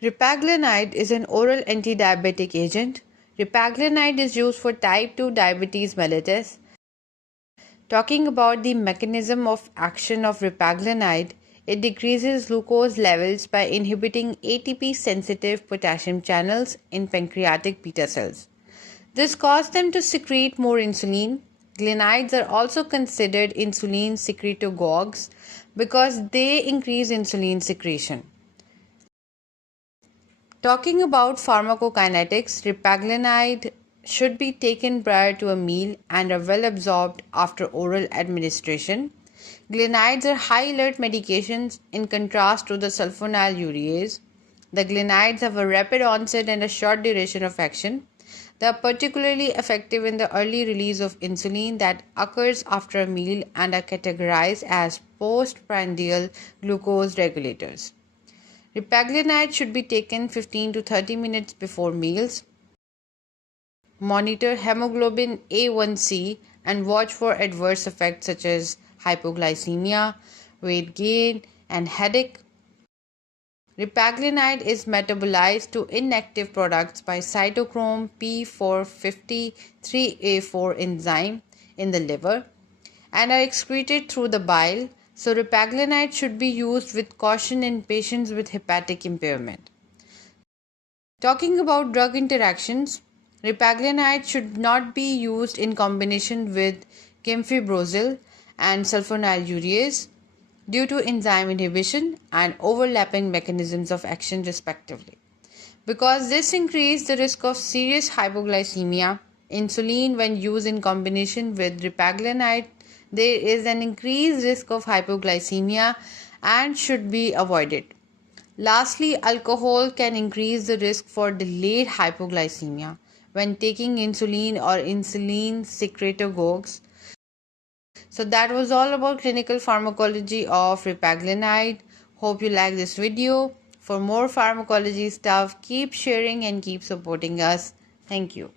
Repaglinide is an oral anti-diabetic agent. Repaglinide is used for type 2 diabetes mellitus. Talking about the mechanism of action of repaglinide, it decreases glucose levels by inhibiting ATP-sensitive potassium channels in pancreatic beta cells. This causes them to secrete more insulin. Glinides are also considered insulin secretagogues because they increase insulin secretion. Talking about pharmacokinetics, repaglinide should be taken prior to a meal and are well absorbed after oral administration. Glinides are high alert medications in contrast to the sulfonylureas. The glinides have a rapid onset and a short duration of action. They are particularly effective in the early release of insulin that occurs after a meal and are categorized as postprandial glucose regulators. Repaglinide should be taken 15 to 30 minutes before meals. Monitor hemoglobin A1C and watch for adverse effects such as hypoglycemia, weight gain, and headache. Repaglinide is metabolized to inactive products by cytochrome P450-3A4 enzyme in the liver and are excreted through the bile, so repaglinide should be used with caution in patients with hepatic impairment. Talking about drug interactions, repaglinide should not be used in combination with gemfibrozil and sulfonylureas due to enzyme inhibition and overlapping mechanisms of action respectively. Because this increases the risk of serious hypoglycemia, insulin when used in combination with repaglinide, there is an increased risk of hypoglycemia and should be avoided. Lastly, alcohol can increase the risk for delayed hypoglycemia when taking insulin or insulin secretagogues. So that was all about clinical pharmacology of repaglinide. Hope you like this video. For more pharmacology stuff, keep sharing and keep supporting us. Thank you.